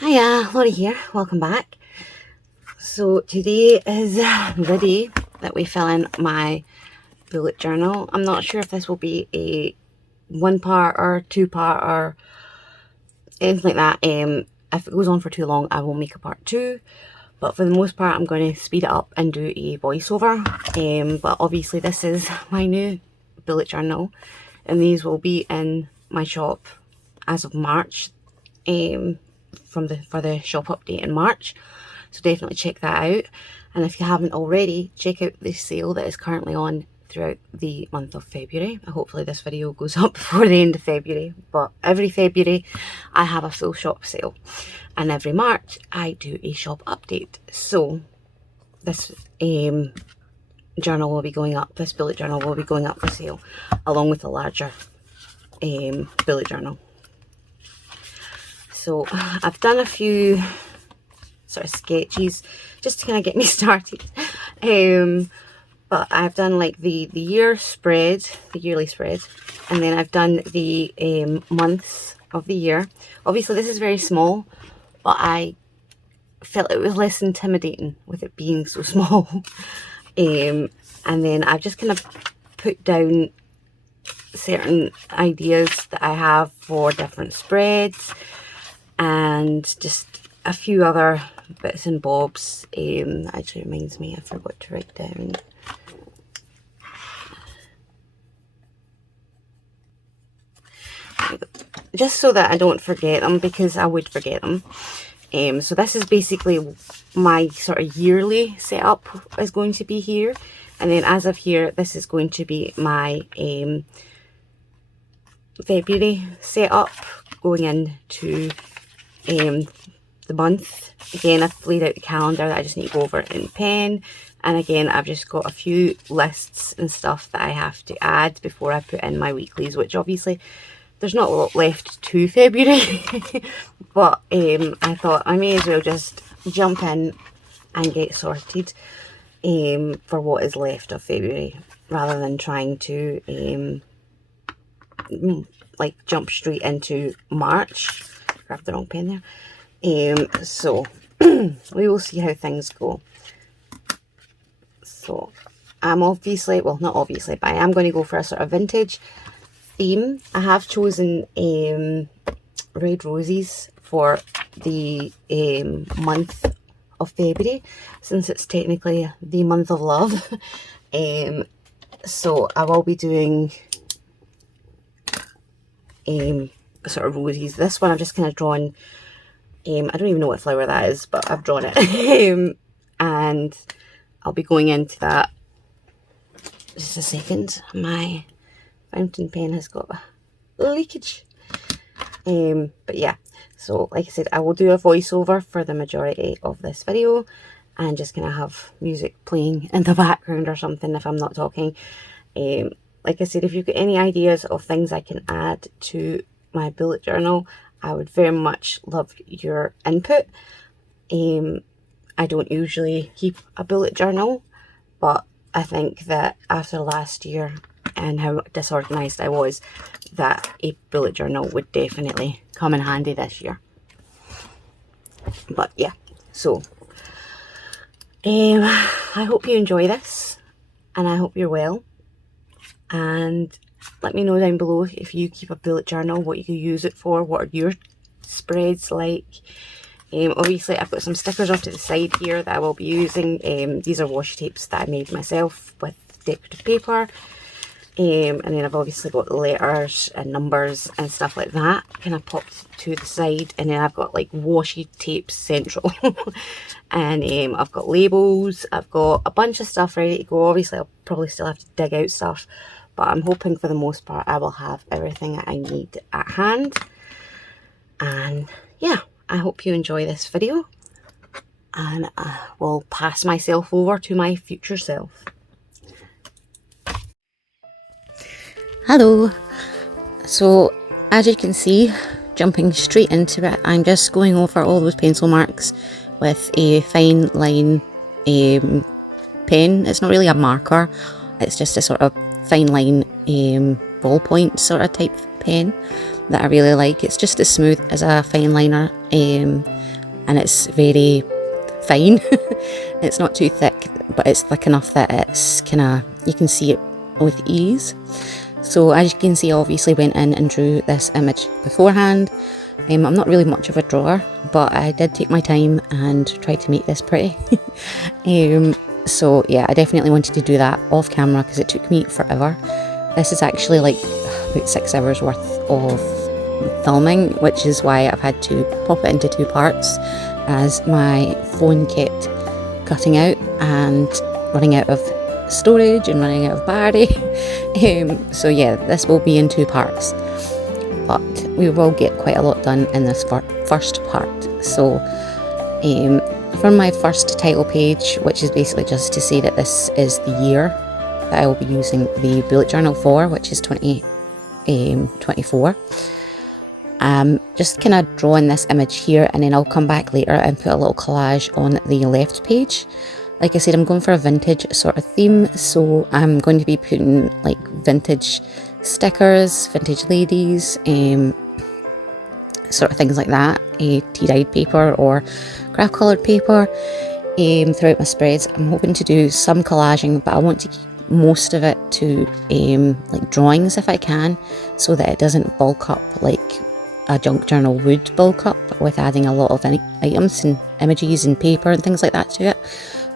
Hiya, Laurie here, welcome back. So today is the day that we fill in my bullet journal. I'm not sure if this will be a one part or two part or anything like that. If it goes on for too long, I will make a part two. But for the most part, I'm going to speed it up and do a voiceover. But obviously this is my new bullet journal, and these will be in my shop as of March. For the shop update in March, so definitely check that out. And if you haven't already, check out the sale that is currently on throughout the month of February. Hopefully this video goes up before the end of February, but every February I have a full shop sale, and every March I do a shop update. So this journal will be going up, this bullet journal will be going up for sale along with a larger bullet journal. So I've done a few sort of sketches just to kind of get me started. But I've done like the year spread, the yearly spread, and then I've done the months of the year. Obviously this is very small, but I felt it was less intimidating with it being so small. And then I've just kind of put down certain ideas that I have for different spreads, and just a few other bits and bobs. Actually reminds me, I forgot to write down. Just so that I don't forget them, because I would forget them. So this is basically my sort of yearly setup is going to be here. And then as of here, this is going to be my February setup going into the month. Again, I've laid out the calendar that I just need to go over in pen, and again I've just got a few lists and stuff that I have to add before I put in my weeklies, which obviously there's not a lot left to February. But I thought I may as well just jump in and get sorted for what is left of February, rather than trying to like jump straight into March. Grabbed the wrong pen there. So we will see how things go. So I'm obviously, well, not obviously, but I am going to go for a sort of vintage theme. I have chosen red roses for the month of February, since it's technically the month of love. So I will be doing sort of roses. This one I've just kind of drawn, I don't even know what flower that is, but I've drawn it. And I'll be going into that. Just a second, my fountain pen has got a leakage. But yeah, so like I said, I will do a voiceover for the majority of this video, and just kind of have music playing in the background or something if I'm not talking. Like I said, if you've got any ideas of things I can add to my bullet journal, I would very much love your input. I don't usually keep a bullet journal, but I think that after last year and how disorganized I was, that a bullet journal would definitely come in handy this year. But yeah, so I hope you enjoy this, and I hope you're well. And let me know down below if you keep a bullet journal, what you can use it for, what are your spreads like. Obviously I've got some stickers off to the side here that I will be using. These are washi tapes that I made myself with decorative paper. And then I've obviously got letters and numbers and stuff like that kind of popped to the side. And then I've got like washi tapes central. And I've got labels, I've got a bunch of stuff ready to go. Obviously I'll probably still have to dig out stuff, but I'm hoping for the most part I will have everything that I need at hand. And yeah, I hope you enjoy this video, and I will pass myself over to my future self. Hello. So as you can see, jumping straight into it, I'm just going over all those pencil marks with a fine line pen. It's not really a marker, it's just a sort of fine line ballpoint sort of type pen that I really like. It's just as smooth as a fine liner, and it's very fine. It's not too thick, but it's thick enough that it's kind of, you can see it with ease. So as you can see, I obviously went in and drew this image beforehand. I'm not really much of a drawer, but I did take my time and try to make this pretty. So yeah, I definitely wanted to do that off camera because it took me forever. This is actually like about 6 hours worth of filming, which is why I've had to pop it into 2 parts, as my phone kept cutting out and running out of storage and running out of battery. So yeah, this will be in 2 parts, but we will get quite a lot done in this first part. So for my first title page, which is basically just to say that this is the year that I will be using the bullet journal for, which is 2024. Just kind of drawing this image here, and then I'll come back later and put a little collage on the left page. Like I said, I'm going for a vintage sort of theme, so I'm going to be putting like vintage stickers, vintage ladies, sort of things like that, tea-dyed paper or craft coloured paper throughout my spreads. I'm hoping to do some collaging, but I want to keep most of it to like drawings if I can, so that it doesn't bulk up like a junk journal would bulk up with adding a lot of items and images and paper and things like that to it.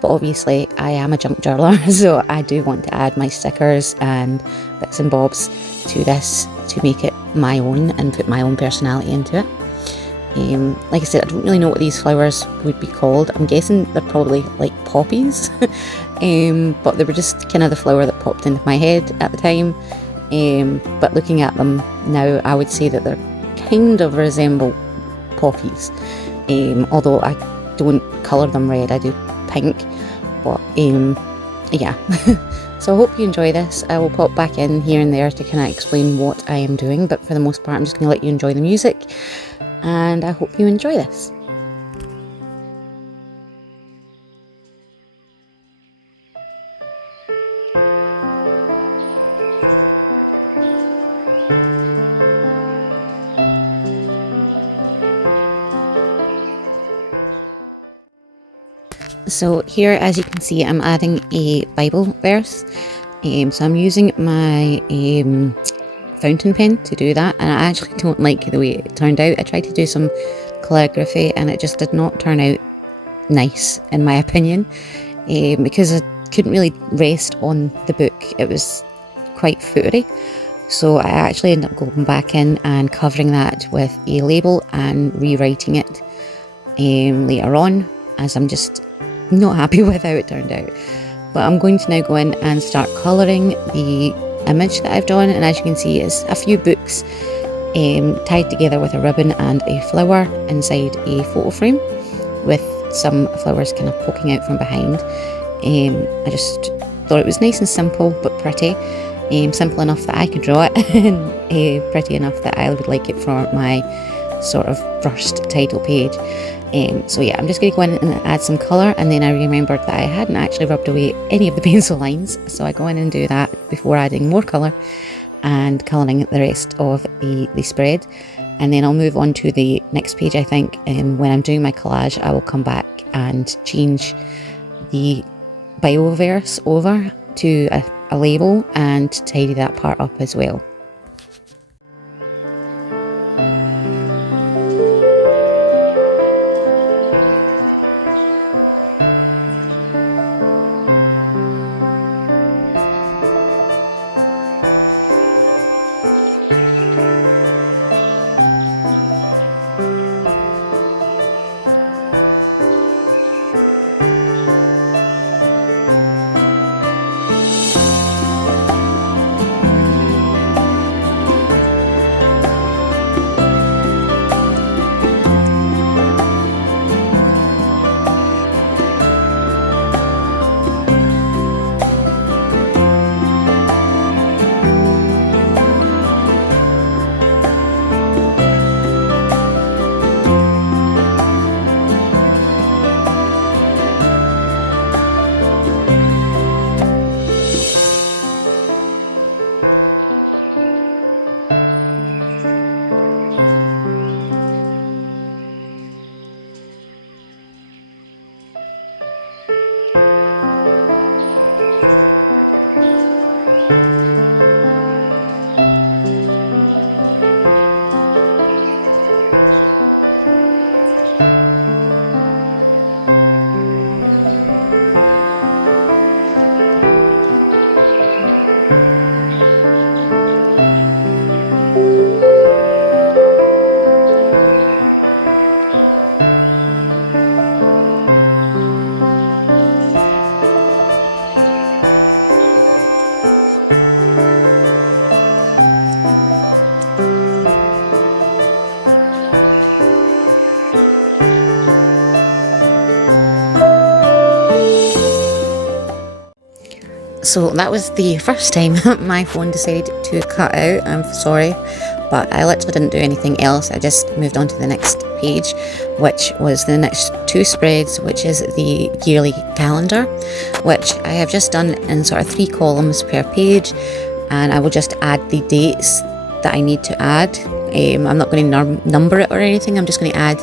But obviously I am a junk journaler, so I do want to add my stickers and bits and bobs to this to make it my own and put my own personality into it. Like I said, I don't really know what these flowers would be called. I'm guessing they're probably like poppies, but they were just kind of the flower that popped into my head at the time. But looking at them now, I would say that they're kind of resemble poppies, although I don't colour them red, I do pink. But yeah. So I hope you enjoy this. I will pop back in here and there to kind of explain what I am doing, but for the most part I'm just going to let you enjoy the music, and I hope you enjoy this. So here, as you can see, I'm adding a Bible verse. So I'm using my fountain pen to do that, and I actually don't like the way it turned out. I tried to do some calligraphy and it just did not turn out nice in my opinion, because I couldn't really rest on the book. It was quite footery. So I actually ended up going back in and covering that with a label and rewriting it later on, as I'm just not happy with how it turned out. But I'm going to now go in and start colouring the image that I've drawn, and as you can see, it's a few books tied together with a ribbon and a flower inside a photo frame with some flowers kind of poking out from behind. I just thought it was nice and simple but pretty, simple enough that I could draw it and pretty enough that I would like it for my sort of first title page. So yeah, I'm just going to go in and add some colour, and then I remembered that I hadn't actually rubbed away any of the pencil lines, so I go in and do that before adding more colour and colouring the rest of the spread. And then I'll move on to the next page, I think, and when I'm doing my collage I will come back and change the bio verse over to a label and tidy that part up as well. So that was the first time my phone decided to cut out. I'm sorry, but I literally didn't do anything else. I just moved on to the next page, which was the next two spreads, which is the yearly calendar, which I have just done in sort of 3 columns per page, and I will just add the dates that I need to add. I'm not going to number it or anything. I'm just going to add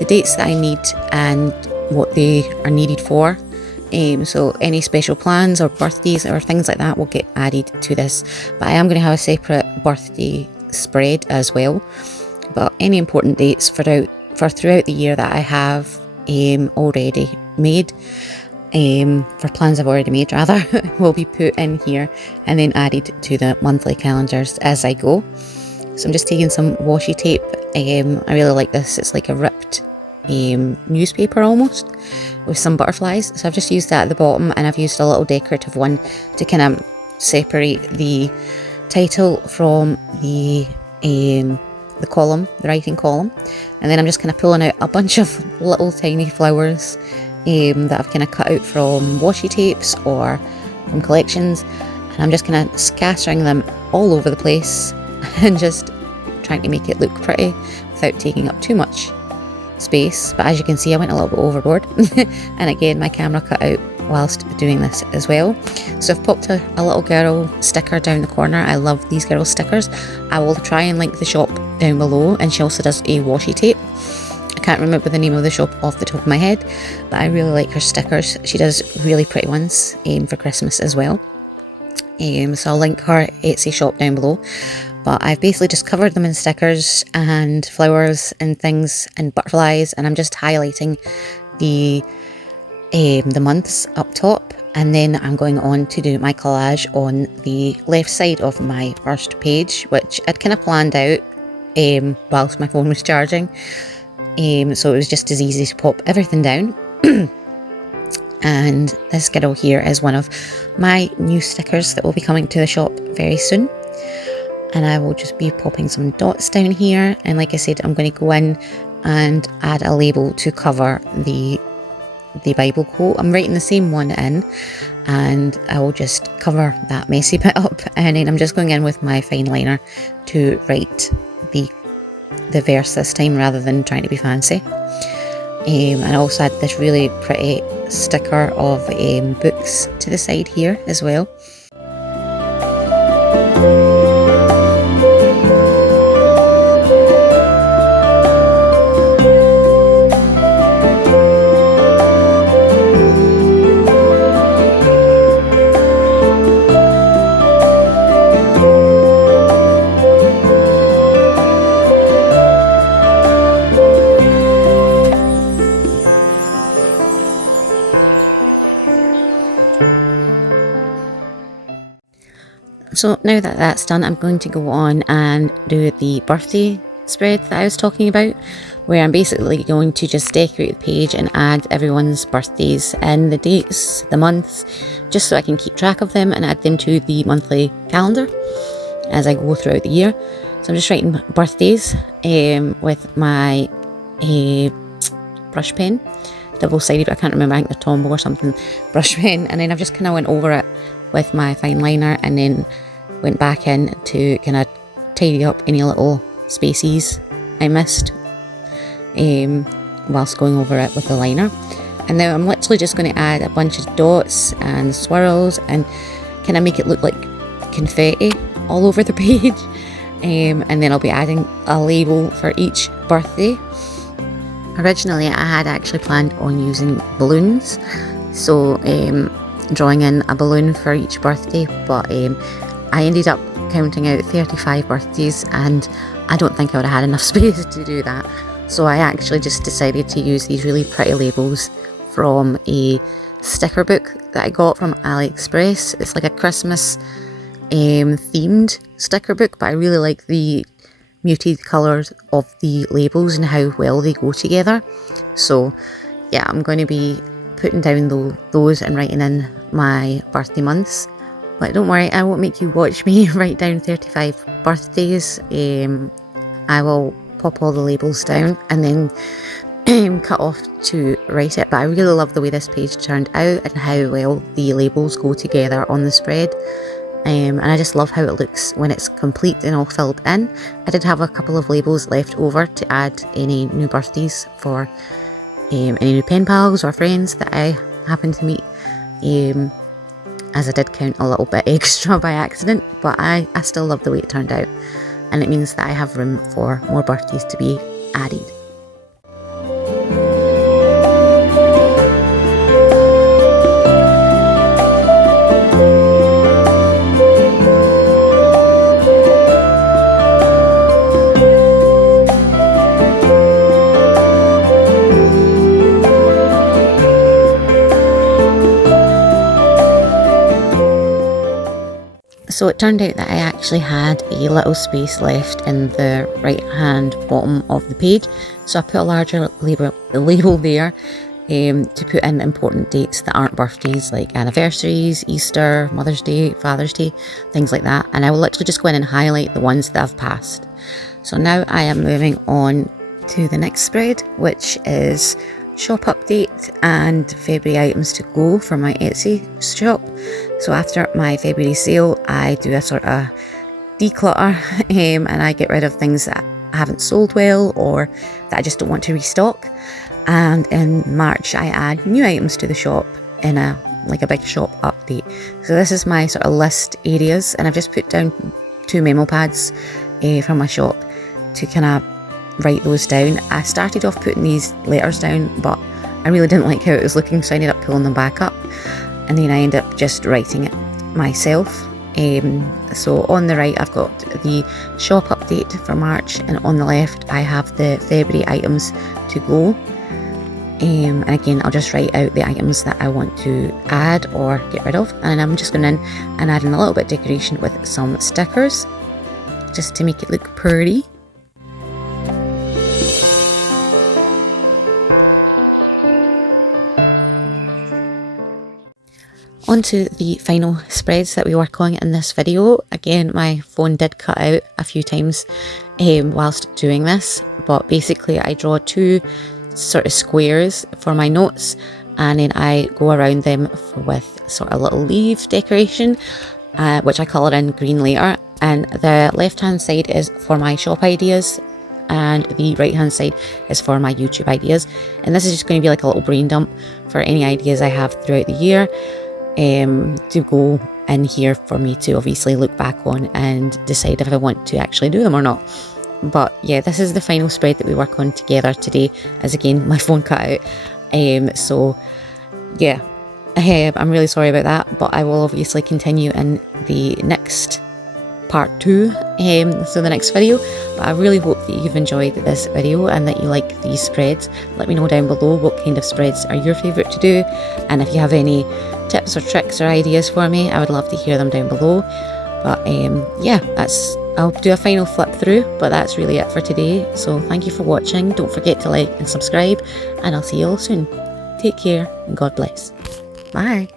the dates that I need and what they are needed for. So any special plans or birthdays or things like that will get added to this. But I am going to have a separate birthday spread as well. But any important dates for throughout the year that I have already made, for plans I've already made rather, will be put in here and then added to the monthly calendars as I go. So I'm just taking some washi tape. I really like this. It's like a ripped newspaper almost, with some butterflies. So I've just used that at the bottom, and I've used a little decorative one to kind of separate the title from the column, the writing column. And then I'm just kind of pulling out a bunch of little tiny flowers that I've kind of cut out from washi tapes or from collections, and I'm just kind of scattering them all over the place and just trying to make it look pretty without taking up too much space. But as you can see, I went a little bit overboard and again my camera cut out whilst doing this as well. So I've popped a little girl sticker down the corner. I love these girl stickers. I will try and link the shop down below, and she also does a washi tape. I can't remember the name of the shop off the top of my head, but I really like her stickers. She does really pretty ones for Christmas as well. So I'll link her Etsy shop down below. But I've basically just covered them in stickers and flowers and things and butterflies, and I'm just highlighting the months up top, and then I'm going on to do my collage on the left side of my first page, which I'd kind of planned out whilst my phone was charging. So it was just as easy to pop everything down. And this girl here is one of my new stickers that will be coming to the shop very soon. And I will just be popping some dots down here, and like I said, I'm going to go in and add a label to cover the Bible quote. I'm writing the same one in, and I will just cover that messy bit up, and then I'm just going in with my fine liner to write the verse this time rather than trying to be fancy. And I also had this really pretty sticker of books to the side here as well. So now that that's done, I'm going to go on and do the birthday spread that I was talking about, where I'm basically going to just decorate the page and add everyone's birthdays and the dates, the months, just so I can keep track of them and add them to the monthly calendar as I go throughout the year. So I'm just writing birthdays with my brush pen, double-sided, but I can't remember, I think the Tombow or something, brush pen, and then I've just kind of went over it with my fine liner, and then went back in to kind of tidy up any little spaces I missed whilst going over it with the liner. And now I'm literally just going to add a bunch of dots and swirls and kind of make it look like confetti all over the page, and then I'll be adding a label for each birthday. Originally I had actually planned on using balloons, so drawing in a balloon for each birthday, but I ended up counting out 35 birthdays, and I don't think I would have had enough space to do that. So I actually just decided to use these really pretty labels from a sticker book that I got from AliExpress. It's like a Christmas themed sticker book, but I really like the muted colours of the labels and how well they go together. So yeah, I'm going to be putting down those and writing in my birthday months. But don't worry, I won't make you watch me write down 35 birthdays. I will pop all the labels down and then cut off to write it, but I really love the way this page turned out and how well the labels go together on the spread. And I just love how it looks when it's complete and all filled in. I did have a couple of labels left over to add any new birthdays for any new pen pals or friends that I happened to meet, as I did count a little bit extra by accident, but I still love the way it turned out, and it means that I have room for more birthdays to be added. So it turned out that I actually had a little space left in the right hand bottom of the page, so I put a larger label there to put in important dates that aren't birthdays, like anniversaries, Easter, Mother's Day, Father's Day, things like that, and I will literally just go in and highlight the ones that I've passed. So now I am moving on to the next spread, which is shop update and February items to go for my Etsy shop. So after my February sale, I do a sort of declutter and I get rid of things that I haven't sold well or that I just don't want to restock. And in March, I add new items to the shop in a big shop update. So this is my sort of list areas, and I've just put down 2 memo pads from my shop to kind of write those down. I started off putting these letters down, but I really didn't like how it was looking, so I ended up pulling them back up, and then I ended up just writing it myself. So on the right I've got the shop update for March, and on the left I have the February items to go. And again, I'll just write out the items that I want to add or get rid of, and I'm just going in and adding a little bit of decoration with some stickers just to make it look pretty. Onto the final spreads that we work on in this video. Again, my phone did cut out a few times whilst doing this, but basically I draw 2 sort of squares for my notes, and then I go around them with sort of little leaf decoration, which I colour in green later. And the left hand side is for my shop ideas, and the right hand side is for my YouTube ideas. And this is just going to be like a little brain dump for any ideas I have throughout the year, to go in here for me to obviously look back on and decide if I want to actually do them or not. But yeah, this is the final spread that we work on together today, as again my phone cut out. So yeah, I'm really sorry about that, but I will obviously continue in the next part 2, so the next video. But I really hope that you've enjoyed this video and that you like these spreads. Let me know down below what kind of spreads are your favourite to do, and if you have any tips or tricks or ideas for me, I would love to hear them down below. But yeah, I'll do a final flip through, but that's really it for today. So thank you for watching. Don't forget to like and subscribe, and I'll see you all soon. Take care and God bless. Bye.